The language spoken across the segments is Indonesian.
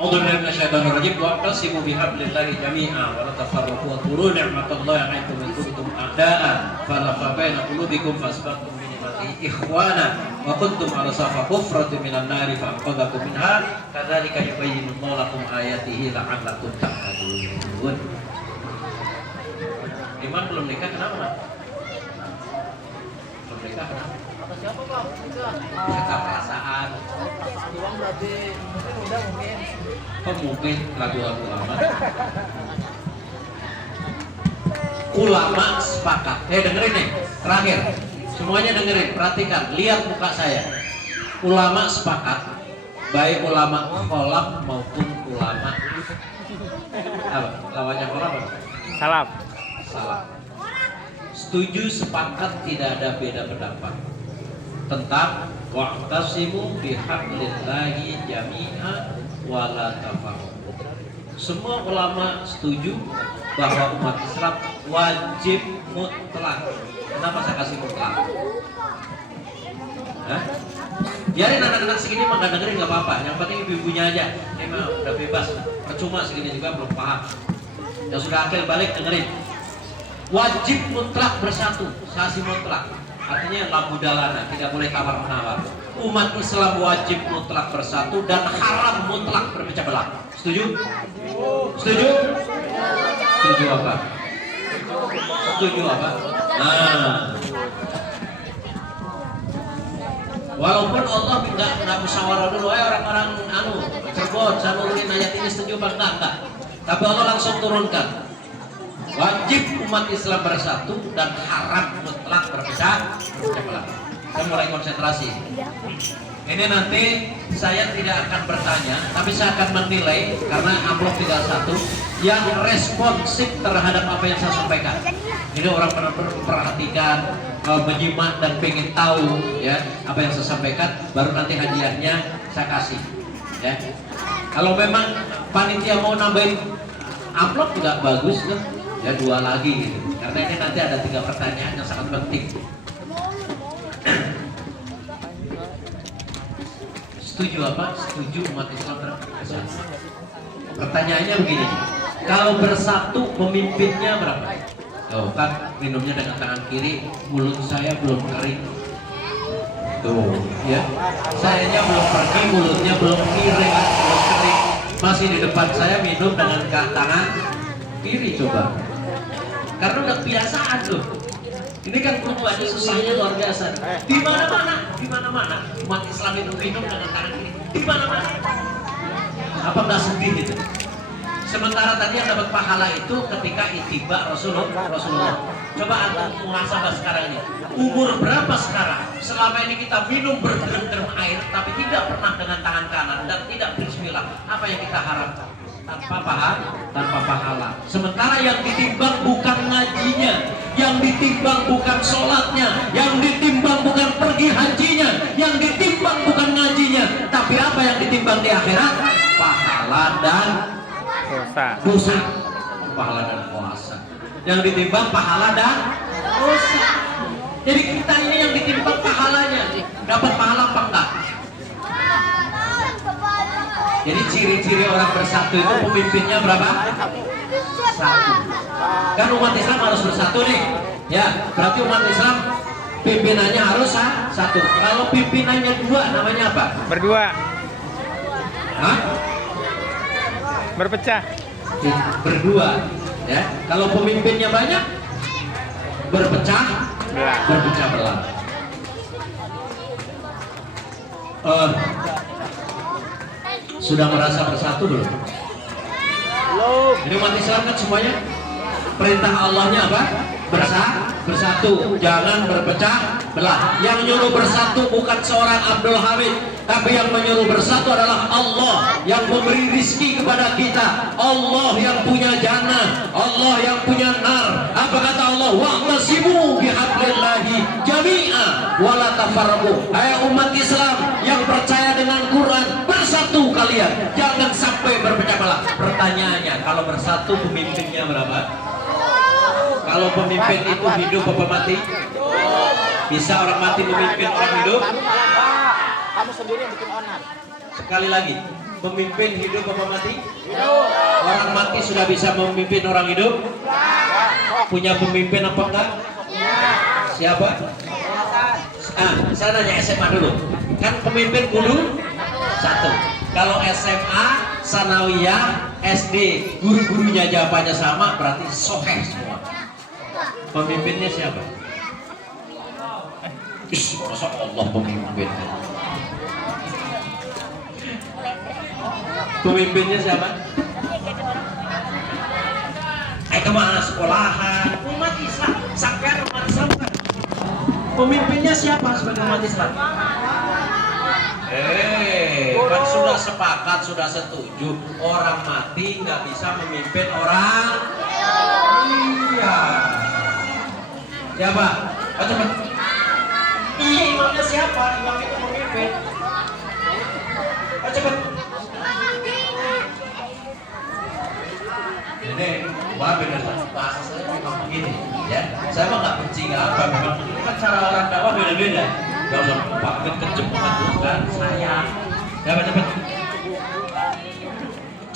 A'udzubillahi minasyaitonir rajim. Wa'tasimu bihablillahi jami'a wa la tafarraqu wadhkuru ni'matallahi 'alaikum in kuntum a'da'an falafa baina qulubikum fasbahtum bi ni'matihi ikhwana wa kuntum 'ala safa hufratin minan nari fa'anqadhakum minha kadzalika yubayyinu Allahu lakum ayatihi la'allakum tahtadun. Iman belum nikah kenapa, Nak? Belum nikah kenapa? Siapa Pak? Kata perasaan. Doang berarti mungkin udah mungkin. Kok mungkin lagu-lagu lama? Ulama sepakat. Dengerin nih, terakhir. Semuanya dengerin, perhatikan, lihat muka saya. Ulama sepakat, baik ulama kholaf maupun ulama apa? Lawannya kholaf apa? Salaf. Salah. Setuju, sepakat, tidak ada beda pendapat tentang wa'tasimu bihablillahi jami'a wa la tafarraqu. Semua ulama setuju bahwa umat Islam wajib mutlak. Kenapa saya kasih mutlak? Hah? Biarin anak-anak segini mah gak dengerin gak apa-apa. Yang penting ibu-ibunya aja. Ini mah udah bebas. Percuma segini juga belum paham. Yang sudah akil balik dengerin. Wajib mutlak bersatu. Sasi mutlak. Artinya la mudalana, tidak boleh tawar menawar. Umat Islam wajib mutlak bersatu dan haram mutlak berpecah belah. Setuju? Setuju? Setuju apa? Setuju apa? Nah, walaupun Allah nggak musyawarah dulu, orang-orang Cirebon, saya nurunin ayat ini setuju apa enggak? Tapi Allah langsung turunkan. Wajib umat Islam bersatu dan haram mutlak berpecah belah. Saya mulai konsentrasi. Ini nanti saya tidak akan bertanya, tapi saya akan menilai karena amplop tinggal satu yang responsif terhadap apa yang saya sampaikan. Ini orang benar-benar memperhatikan, menyimak dan pengen tahu ya apa yang saya sampaikan, baru nanti hadiahnya saya kasih. Ya. Kalau memang panitia mau nambahin amplop juga bagus kan? Ya 2 lagi gitu. Karena ini nanti ada 3 pertanyaan yang sangat penting. Setuju apa? Setuju umat Islam bersatu. Pertanyaannya begini, kalau bersatu pemimpinnya berapa? Oh kan minumnya dengan tangan kiri, mulut saya belum kering. Tuh ya, sayanya belum pergi, mulutnya belum kering, masih di depan saya minum dengan tangan kiri coba. Karena udah kebiasaan tuh. Ini kan perubahannya susahnya luar biasa. Di mana-mana umat Islam itu minum dengan tangan kiri. Di mana-mana. Apa nggak sedih gitu? Sementara tadi yang dapat pahala itu ketika itiba Rasulullah. Coba anda muhasabah sekarang ini. Umur berapa sekarang? Selama ini kita minum berderem-derem air, tapi tidak pernah dengan tangan kanan dan tidak bismillah. Apa yang kita harapkan? Tanpa pahala. Sementara yang ditimbang bukan ngajinya, yang ditimbang bukan sholatnya, yang ditimbang bukan pergi hajinya, yang ditimbang bukan ngajinya, tapi apa yang ditimbang di akhirat? Pahala dan dosa. Pahala dan puasa. Yang ditimbang pahala dan dosa. Jadi kita ini yang ditimbang pahalanya, dapat pahala apa enggak? Jadi ciri-ciri orang bersatu itu pemimpinnya berapa? 1. Kan umat Islam harus bersatu nih. Ya, berarti umat Islam pimpinannya harus 1. Kalau pimpinannya 2 namanya apa? Berdua. Hah? Berpecah. Berdua. Ya. Kalau pemimpinnya banyak berpecah belah. Sudah merasa bersatu belum? Belum. Jadi umat Islam kan semuanya perintah Allahnya apa? Bersatu, jangan berpecah belah. Yang nyuruh bersatu bukan seorang Abdul Hamid, tapi yang menyuruh bersatu adalah Allah yang memberi rizki kepada kita, Allah yang punya jannah, Allah yang punya nar. Apa kata Allah? Wa'tasimu bihablillahi jami'a wa la tafarraqu. Hai umat Islam yang percaya dengan Quran, bersatu kalian, jangan sampai berpecah belah. Pertanyaannya, kalau bersatu pemimpinnya berapa? Kalau pemimpin itu hidup apa mati? Bisa orang mati memimpin orang hidup? Kamu sendiri yang bikin onar. Sekali lagi, Pemimpin hidup apa mati? Orang mati sudah bisa memimpin orang hidup? Punya pemimpin apa enggak? Siapa? Saya nanya SMA dulu. Kan pemimpin kudu satu. Kalau SMA, sanawiyah, SD, guru-gurunya jawabannya sama, berarti soheh semua. Pemimpinnya siapa? Masya Allah pemimpin. Pemimpinnya siapa? Kemana sekolahan? Umat Islam. Sampai umat Islam kan? Pemimpinnya siapa sebagai umat Islam? Kan sudah sepakat, sudah setuju. Orang mati nggak bisa memimpin orang. Iya. Siapa? Coba. Iya, imamnya siapa? Imam itu memimpin. Coba. Ini, wah benar bahasa saya memang begini, ya. Saya mah nggak benci nggak apa, memang ini kan cara orang dakwah beda-beda. Gak usah pakai kejam bukan saya. Cepet.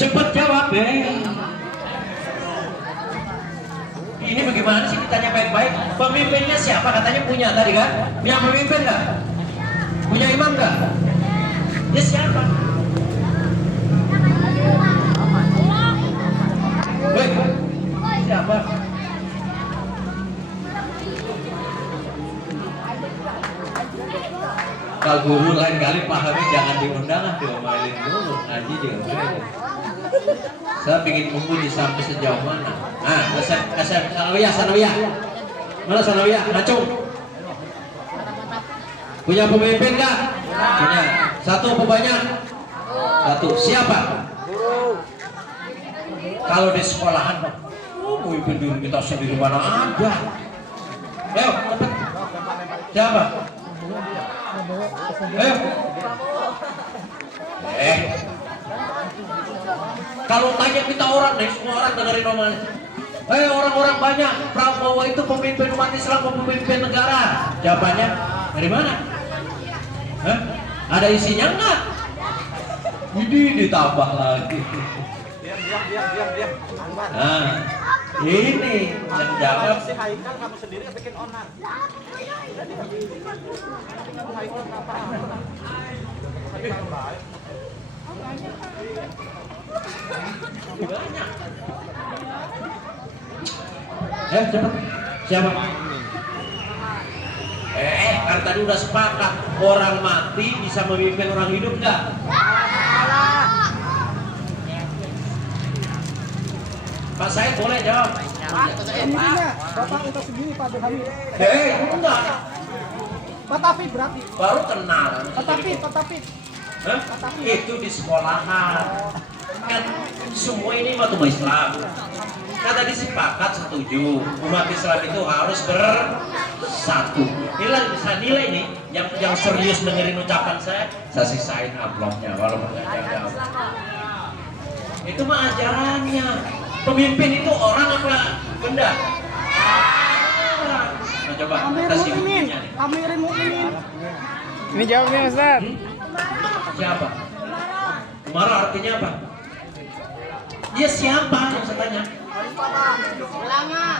Cepet jawab deh. Ini bagaimana sih ditanya baik-baik? Pemimpinnya siapa? Katanya punya tadi kan? Punya pemimpin nggak? Punya imam nggak? Dia siapa? Woi, siapa? Kalau guru lain kali pahami jangan diundang, diomelin dulu, ngaji diomelin. Saya ingin menguji sampai sejauh mana. Nah, sanawiyah. Mana sanawiyah? Ngacung. Punya pemimpin nggak? Punya. Satu apa banyak? Satu. Siapa? Kalau di sekolahan, pemimpin diri kita sendiri mana ada? Ayo, cepet. Siapa? Kalau tanya kita orang nih, semua orang dengerin omongan. Orang-orang banyak, Prabowo itu pemimpin umat Islam, pemimpin negara. Jawabannya dari mana? Hah? Ada isinya enggak? Ini ditambah lagi. Diam. Nah, ini yang jawab Si Haikal kamu sendiri bikin onar. banyak. Cepet. Siapa? Kan tadi udah sepakat orang mati bisa memimpin orang hidup nggak? Pak Said boleh jawab. Bapak udah segini Pak Burhani. Enggak. Pak Taufik berarti. Baru kenal. Pak Taufik. Hah? Itu di sekolahan. Kan semua ini mah umat Islam. Kan tadi sepakat setuju umat Islam itu harus bersatu. Nilai bisa nilai nih yang serius dengerin ucapan saya sisain amplopnya walaupun nggak jauh. Itu mah ajarannya. Pemimpin itu orang apa benda? Nah, coba kita sih bukunya nih. Amirin Mukminin. Ini jawabnya Ustaz. Siapa? Marah artinya apa? Dia siapa yang saya tanya?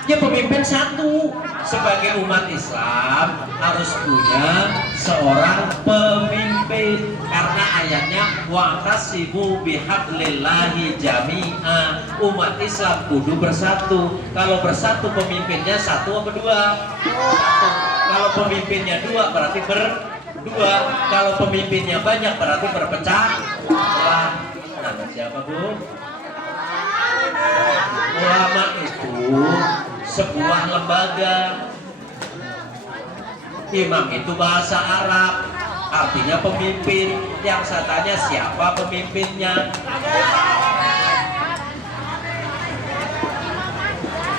Dia pemimpin satu. Sebagai umat Islam harus punya seorang pemimpin karena ayatnya wa'tasimu bihablillahi jami'a. Umat Islam kudu bersatu. Kalau bersatu pemimpinnya satu apa dua? Satu. Kalau pemimpinnya dua berarti berdua. Kalau pemimpinnya banyak berarti berpecah belah. Nama siapa Bu? Ulama itu sebuah lembaga. Imam itu bahasa Arab, artinya pemimpin. Yang saya tanya siapa pemimpinnya?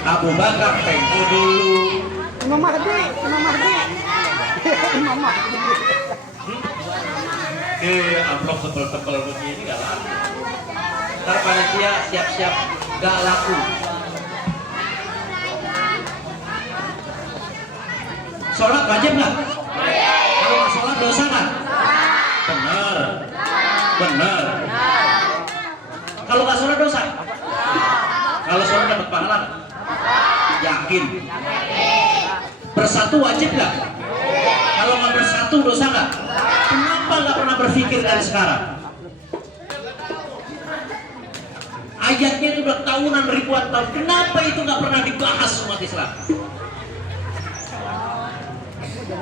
Abu Bakar tempo dulu. Imam Mahdi. Amplop tebel-tebel begini gak laku. Ntar panitia siap-siap gak laku. Sholat wajib nggak? Kalau nggak sholat dosa nggak? Benar. Kalau nggak sholat dosa? Kalau sholat dapat pahala nggak? Yakin? Bersatu wajib nggak? Kalau nggak bersatu dosa nggak? Kenapa nggak pernah berpikir dari sekarang? Ayatnya itu udah tahunan ribuan tahun. Kenapa itu nggak pernah dibahas umat Islam?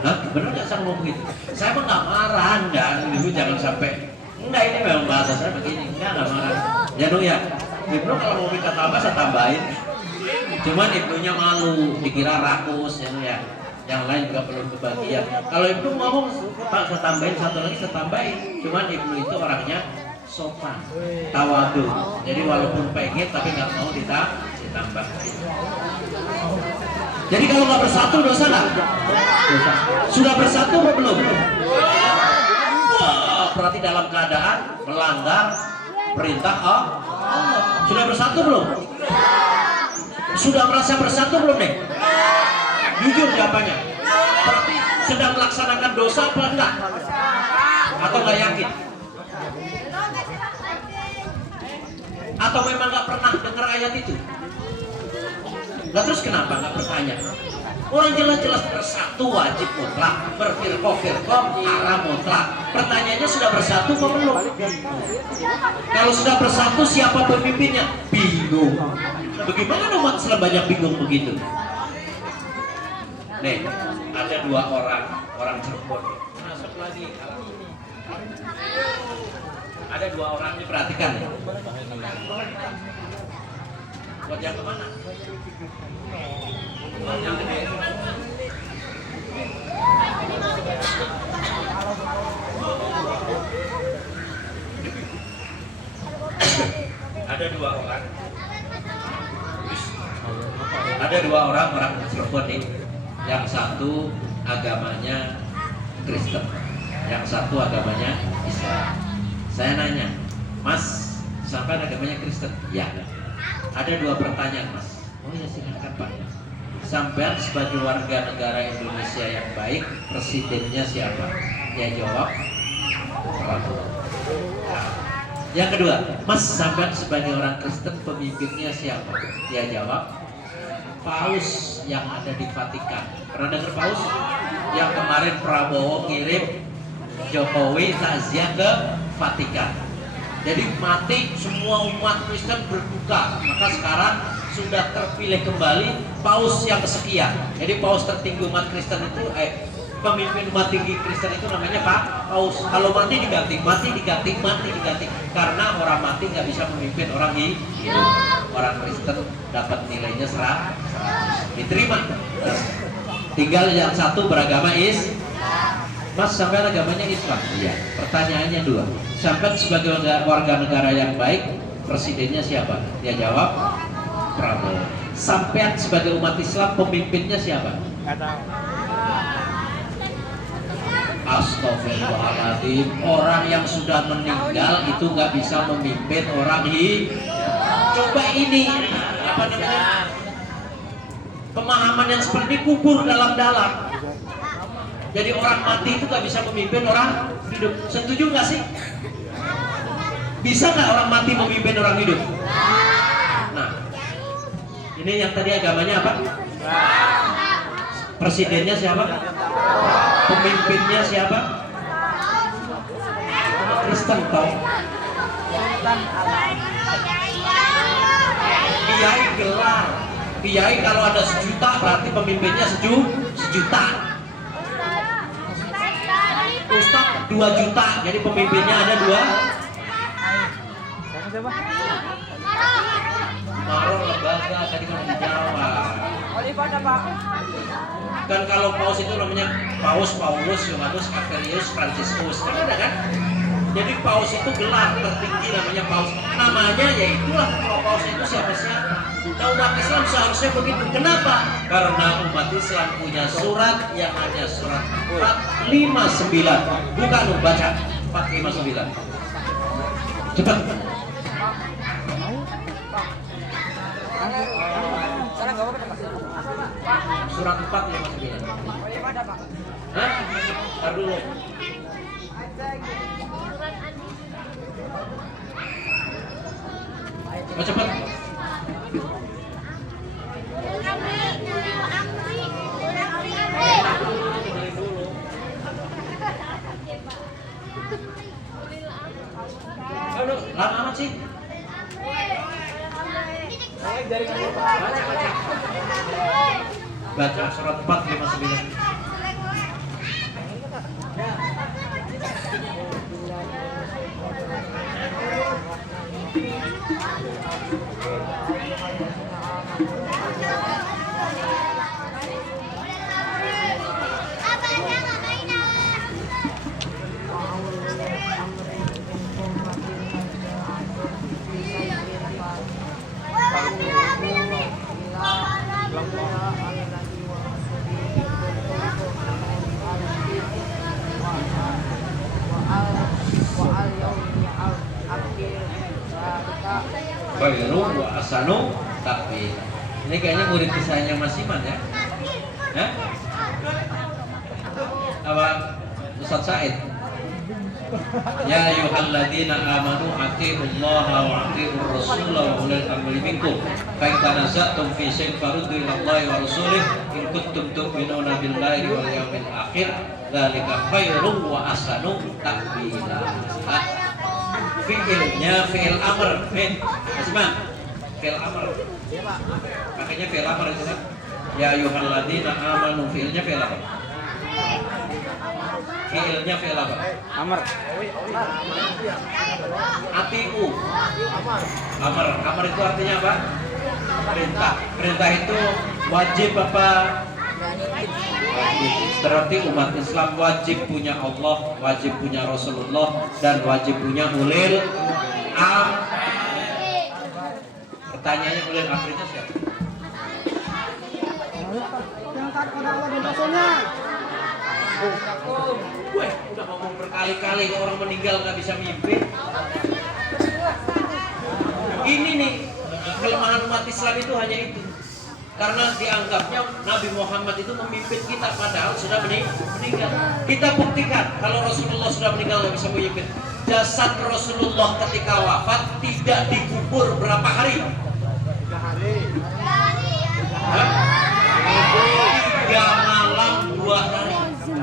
Hah? Bener nggak saya ngomong begitu? Saya mah nggak marah, enggak. Dulu jangan sampai. Enggak, ini memang bahasa saya begini. Enggak marah. Ya dong ya. Ibnu kalau mau minta tambah saya tambahin. Cuman Ibnunya malu, dikira rakus ya, ya. Yang lain juga perlu kebahagiaan. Kalau Ibnu ngomong, Pak saya tambahin satu lagi, saya tambahin. Cuman Ibnu itu orangnya sopan, tawadu. Jadi walaupun pengen tapi nggak mau ditambah. Jadi kalau nggak bersatu dosa nggak? Dosa. Sudah bersatu apa belum? Wah, berarti dalam keadaan melanggar perintah Allah. Sudah bersatu belum? Sudah merasa bersatu belum nih? Jujur jawabannya. Berarti sedang melaksanakan dosa apa enggak? Atau nggak yakin? Atau memang nggak pernah dengar ayat itu? Nah terus kenapa nggak bertanya? Orang jelas-jelas bersatu wajib mutlak, berfirqoh haram mutlak. Pertanyaannya sudah bersatu atau belum? Kalau sudah bersatu siapa pemimpinnya? Bingung. Bagaimana umat Islam banyak bingung begitu? Nih, ada dua orang Cirebon. Masuk lagi. Ada dua orang, diperhatikan ya. Buat yang kemana? Buat yang gede. Ada dua orang Cirebon nih. Yang satu agamanya Kristen, yang satu agamanya Islam. Saya nanya, Mas, sampai agamanya Kristen? Ya. Ada dua pertanyaan, Mas. Oh ya silakan Pak. Sampai sebagai warga negara Indonesia yang baik, presidennya siapa? Dia jawab Prabowo. Yang kedua, Mas, sampai sebagai orang Kristen, pemimpinnya siapa? Dia jawab Paus yang ada di Vatikan. Pernah dengar Paus? Yang kemarin Prabowo kirim Jokowi takziah ke Vatikan. Jadi mati semua umat Kristen berduka. Maka sekarang sudah terpilih kembali Paus yang kesekian. Jadi Paus tertinggi umat Kristen itu, pemimpin umat tinggi Kristen itu namanya Pak Paus. Kalau mati diganti. Karena orang mati nggak bisa memimpin orang hidup. Orang Kristen dapat nilainya 100, diterima. Tinggal yang satu beragama Mas, sampai agamanya Islam. Iya. Pertanyaannya dua. Sampai sebagai warga negara yang baik, presidennya siapa? Dia jawab Prabowo. Sampai sebagai umat Islam, pemimpinnya siapa? Nggak tahu. Astagfirullahaladzim. Orang yang sudah meninggal itu nggak bisa memimpin orang hidup. Coba ini apa namanya? Pemahaman yang seperti kubur dalam-dalam. Jadi orang mati itu nggak bisa memimpin orang hidup. Setuju nggak sih? Bisa nggak orang mati memimpin orang hidup? Nah, ini yang tadi agamanya apa? Presidennya siapa? Pemimpinnya siapa? Kristen tau? Kiai gelar. Kiai kalau ada 1 juta berarti pemimpinnya sejuta. Ustaz 2 juta, jadi pemimpinnya ada 2. Maro lembaga tadi kan dijawab. Kan kalau paus itu namanya Paus Yohanes Averius Franciscus, kan ada kan? Jadi paus itu gelar tertinggi namanya paus. Namanya ya itulah, kalau paus itu siapa-siapa. Nah, umat Islam seharusnya begitu. Kenapa? Karena umat Islam punya surat yang hanya surat 459. Bukan baca 459. Cepat. Surat 459. Hah? Ntar dulu. Oh, cepat. Aduh, lama amat sih. Baca surat 459. Khairu wa asanu takwil. Ini kayaknya murid kesayangan Mas Iman ya? Ya? Apa Ustaz Said? Ya ayyuhalladzina amanu atiiullaha wa atiiur rasul wa ulil amri minkum. Fa in tanaza'tum fi syai'in faruddu ila Allahi wa rasulih in kuntum tu'minuna billahi wal yawmil akhir. Dzalika khairu wa asanu takwila. Fi'ilnya fi'il amr, Asma. Fi'il amr. Makanya fi'il amr itu kan. Ya ayyuhalladzina amanu, fi'ilnya fi'il apa? Fi'ilnya fi'il apa? Amr. Atiu. Amr. Amr itu artinya apa? Perintah. Perintah itu wajib apa? Berarti umat Islam wajib punya Allah, wajib punya Rasulullah, dan wajib punya ulil amri. Pertanyaannya ulil amrinya siapa? Yang taat pada Allah dan Rasulnya. Gue udah ngomong berkali-kali orang meninggal nggak bisa mimpi. Ini nih kelemahan umat Islam itu hanya itu. Karena dianggapnya Nabi Muhammad itu memimpin kita padahal sudah meninggal. Kita buktikan kalau Rasulullah sudah meninggal nggak bisa memimpin. Jasad Rasulullah ketika wafat tidak dikubur berapa hari? 3 hari. Hah? 3 malam 2 hari.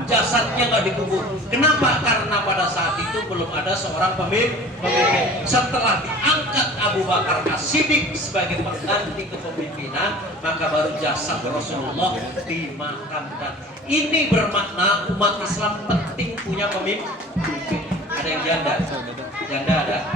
Jasadnya nggak dikubur. Kenapa? Karena pada saat itu belum ada seorang pemimpin. Setelah diangkat Abu Bakar As-Siddiq sebagai pengganti kepemimpinan, maka baru jasad Rasulullah dimakamkan. Ini bermakna umat Islam penting punya pemimpin. Ada yang janda? Janda ada?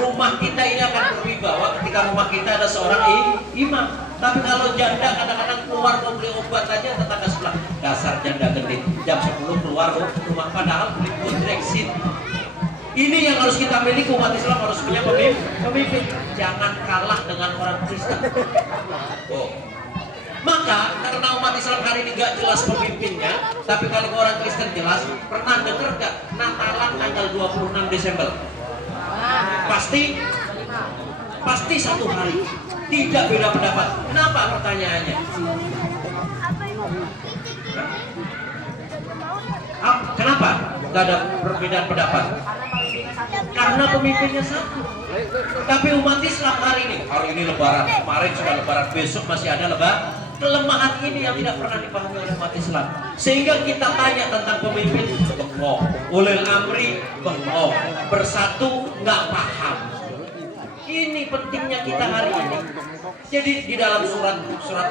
Rumah kita ini akan berwibawa ketika rumah kita ada seorang imam. Tapi kalau janda kadang-kadang keluar mau beli obat aja tetangga sebelah, dasar janda gendit, jam 10 keluar rumah padahal beli Budrexit. Ini yang harus kita miliki, umat Islam harus punya pemimpin. Jangan kalah dengan orang Kristen. Oh. Maka karena umat Islam hari ini gak jelas pemimpinnya, tapi kalau orang Kristen jelas, pernah dengar gak Natalan tanggal 26 Desember? Pasti satu hari. Tidak beda pendapat. Kenapa pertanyaannya? Kenapa? Gak ada perbedaan pendapat. Karena pemimpinnya satu. Tapi umat Islam hari ini lebaran, kemarin sudah lebaran, besok masih ada lebaran. Kelemahan ini yang tidak pernah dipahami oleh umat Islam. Sehingga kita tanya tentang pemimpin, bengong. Ulil amri, bengong. Bersatu, nggak paham. Ini pentingnya kita hari ini. Jadi di dalam surat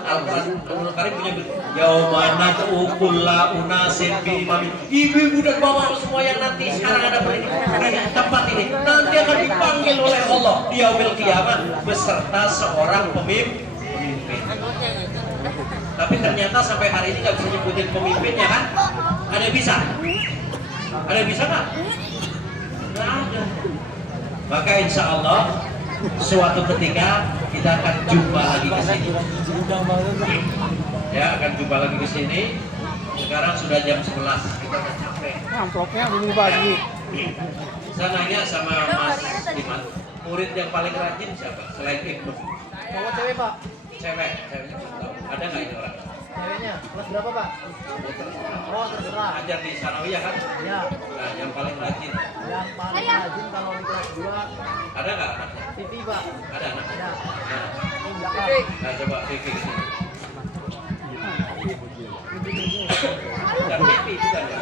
Al-Quran Al-Karim punya yauma nad'u kulla unasin bi imami. Ibu-ibu dan bapak semua yang nanti sekarang ada di tempat ini nanti akan dipanggil oleh Allah di yaumil qiyamah beserta seorang pemimpin. Tapi ternyata sampai hari ini nggak bisa nyebutin pemimpinnya kan? Ada yang bisa? Ada yang bisa nggak? Nggak ada. Maka insya Allah suatu ketika kita akan jumpa lagi ke sini. Ya, akan jumpa lagi ke sini. Sekarang sudah jam 11, kita akan sampai. Amplopnya belum bagi. Saya nanya sama Mas Iman, murid yang paling rajin siapa selain Ibu? Cowok cewek, Pak. Ceweknya belum tahu. Ada nggak ini orang? Ceweknya kelas berapa, Pak? Oh, terserah. Ajar di Sanawiyah kan? Ya. Nah, yang paling rajin. Yang paling rajin kalau di kelas 2 Ada nggak anaknya? Pipi, Pak. Ada anak? Ada. Nah, Ini belakang. nah coba Vivi ke sini. Dan Vivi bukan ya?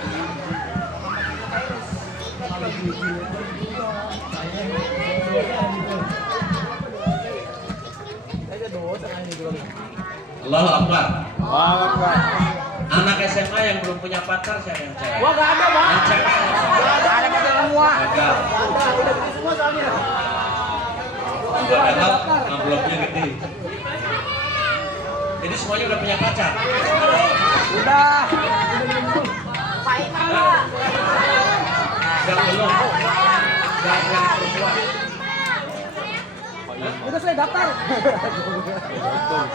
Saya dosa ini dulu. Allahu Akbar. Wah, Anak SMA yang belum punya pacar siapa yang cewek? Wah, enggak ada, Pak. Yang cewek. Ada kita semua. Ada. Udah gede semua soalnya. Padahal amplopnya gede. Jadi semuanya udah punya pacar. Udah. Hah? Yang belum. Yang perempuan. Udah selesai daftar.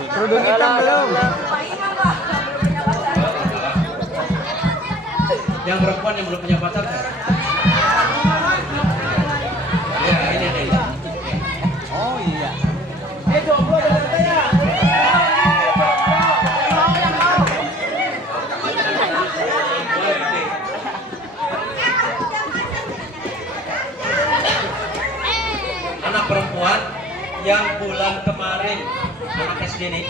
Kerudung hitam belum. Yang perempuan yang belum punya pacar. Ya ini deh. Oh iya. Jomblo ada katanya. Anak perempuan yang bulan kemarin anak SD nih,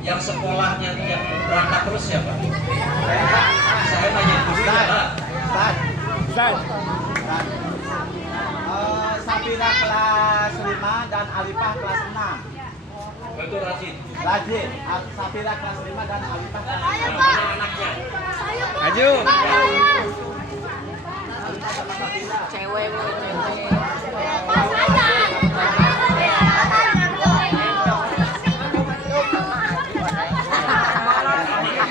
yang sekolahnya yang berangkat terus siapa? Saya nanya dulu ya. Ustaz. Sabira kelas 5 dan Alifah kelas 6. Itu rajin. Rajin. Sabira kelas 5 dan Alifah kelas 6. Yang mana anaknya? Maju. Cewek.